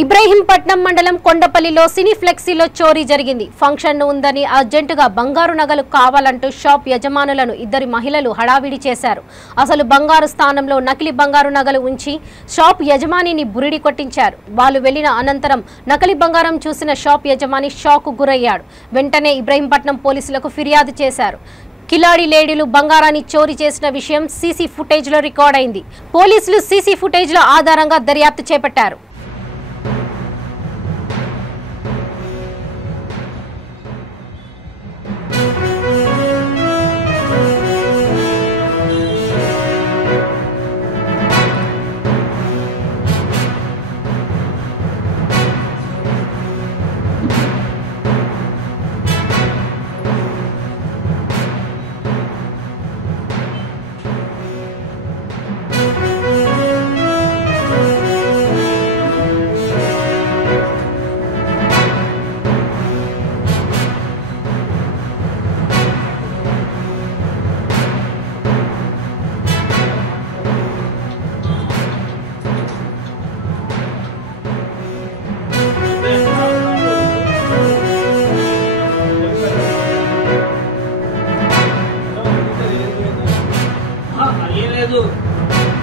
ఇబ్రహీంపట్నం మండలం కొండపల్లిలో సినీ ఫ్లెక్సీలో చోరీ జరిగింది. ఫంక్షన్ ఉందని అర్జెంటుగా బంగారు నగలు కావాలంటూ షాప్ యజమానులను ఇద్దరు మహిళలు హడావిడి చేశారు. అసలు బంగారు స్థానంలో నకిలీ బంగారు నగలు ఉంచి షాప్ యజమానిని బురిడి కొట్టించారు. వాళ్ళు వెళ్లిన అనంతరం నకిలీ బంగారం చూసిన షాప్ యజమాని షాక్ గురయ్యాడు. వెంటనే ఇబ్రహీంపట్నం పోలీసులకు ఫిర్యాదు చేశారు. కిలాడి లేడీలు బంగారాన్ని చోరీ చేసిన విషయం సీసీ ఫుటేజ్లో రికార్డ్ అయింది. పోలీసులు సీసీ ఫుటేజ్ల ఆధారంగా దర్యాప్తు చేపట్టారు.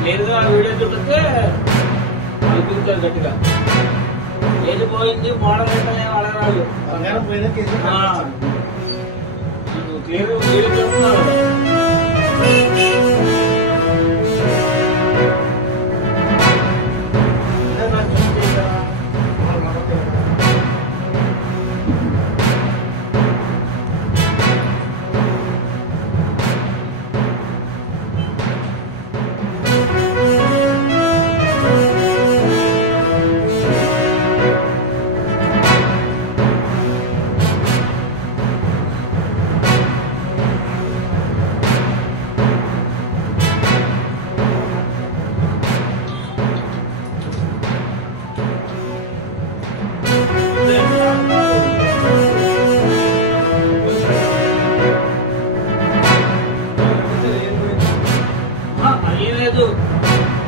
లేదుగా వీడియో చూపిస్తే అనిపించారు గట్టిగా వెళ్ళిపోయింది మోడల్ వెంటనే అడగరాదు క్లియర్ వీడియో చూస్తున్నారు.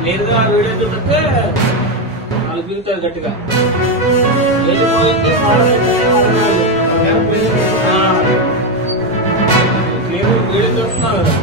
లేదుగా వీడియో చూపిస్తే అనిపించారు గట్టిగా వెళ్ళిపోయింది మోడల్ వెంటనే అడగరాదు క్లియర్ వీడియో చూస్తున్నారు కదా.